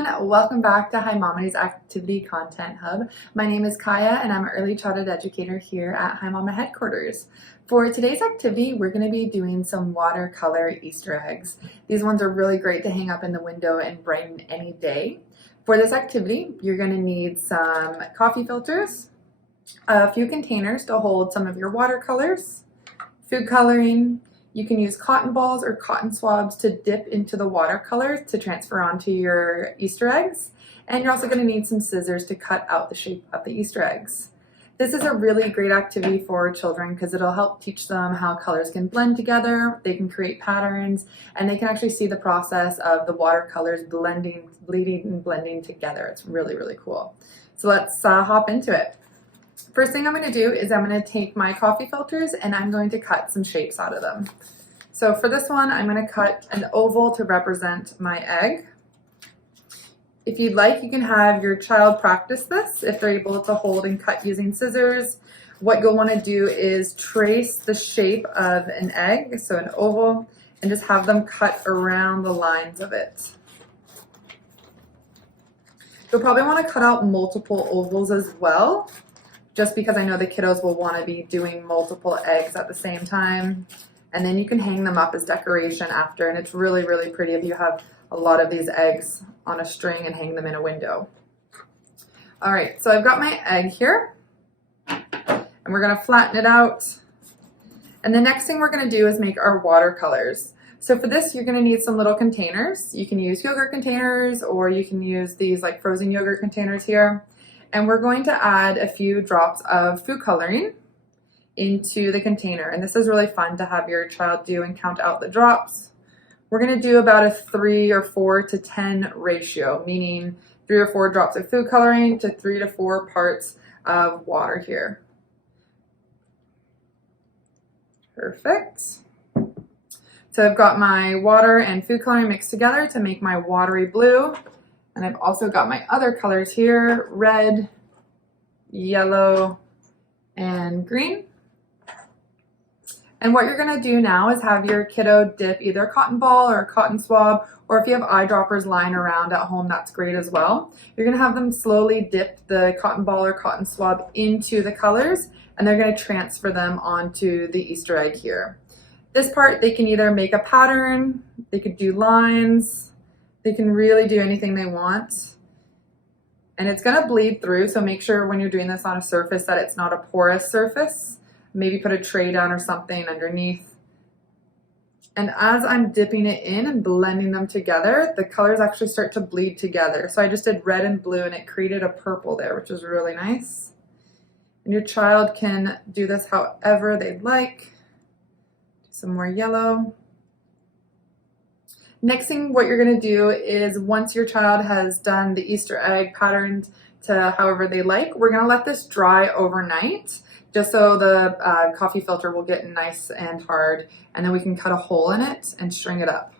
everyone, welcome back to Hi Mommy's Activity Content Hub. My name is Kaya and I'm an early childhood educator here at Hi Mama headquarters. For today's activity, we're going to be doing some watercolor Easter eggs. These ones are really great to hang up in the window and brighten any day. For this activity, you're going to need some coffee filters, a few containers to hold some of your watercolors, food coloring. You can use cotton balls or cotton swabs to dip into the watercolors to transfer onto your Easter eggs. And you're also going to need some scissors to cut out the shape of the Easter eggs. This is a really great activity for children because it'll help teach them how colors can blend together, they can create patterns, and they can actually see the process of the watercolors bleeding and blending together. It's really, really cool. So let's hop into it. First thing I'm going to do is I'm going to take my coffee filters and I'm going to cut some shapes out of them. So for this one, I'm going to cut an oval to represent my egg. If you'd like, you can have your child practice this if they're able to hold and cut using scissors. What you'll want to do is trace the shape of an egg, so an oval, and just have them cut around the lines of it. You'll probably want to cut out multiple ovals as well, just because I know the kiddos will want to be doing multiple eggs at the same time. And then you can hang them up as decoration after, and it's really, really pretty if you have a lot of these eggs on a string and hang them in a window. All right, so I've got my egg here, and we're gonna flatten it out. And the next thing we're gonna do is make our watercolors. So for this, you're gonna need some little containers. You can use yogurt containers, or you can use these like frozen yogurt containers here. And we're going to add a few drops of food coloring into the container. And this is really fun to have your child do and count out the drops. We're going to do about a 3 or 4 to 10 ratio, meaning 3 or 4 drops of food coloring to 3 to 4 parts of water here. Perfect. So I've got my water and food coloring mixed together to make my watery blue. And I've also got my other colors here, red, yellow, and green. And what you're gonna do now is have your kiddo dip either a cotton ball or a cotton swab, or if you have eyedroppers lying around at home, that's great as well. You're gonna have them slowly dip the cotton ball or cotton swab into the colors, and they're gonna transfer them onto the Easter egg here. This part, they can either make a pattern, they could do lines, they can really do anything they want. And it's gonna bleed through, so make sure when you're doing this on a surface that it's not a porous surface. Maybe put a tray down or something underneath. And as I'm dipping it in and blending them together, the colors actually start to bleed together. So I just did red and blue and it created a purple there, which is really nice. And your child can do this however they'd like. Do some more yellow. Next thing, what you're going to do is once your child has done the Easter egg patterned to however they like, we're going to let this dry overnight just so the coffee filter will get nice and hard, and then we can cut a hole in it and string it up.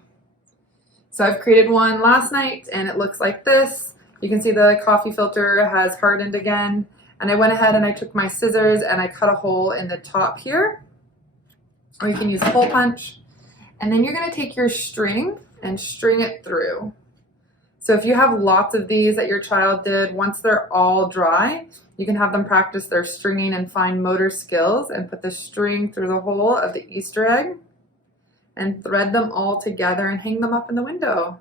So I've created one last night and it looks like this. You can see the coffee filter has hardened again, and I went ahead and I took my scissors and I cut a hole in the top here, or you can use a hole punch. And then you're going to take your string and string it through. So if you have lots of these that your child did, once they're all dry, you can have them practice their stringing and fine motor skills and put the string through the hole of the Easter egg and thread them all together and hang them up in the window.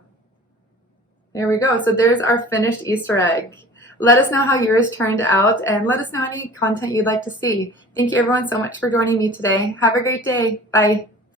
There we go. So there's our finished Easter egg. Let us know how yours turned out and let us know any content you'd like to see. Thank you everyone so much for joining me today. Have a great day. Bye.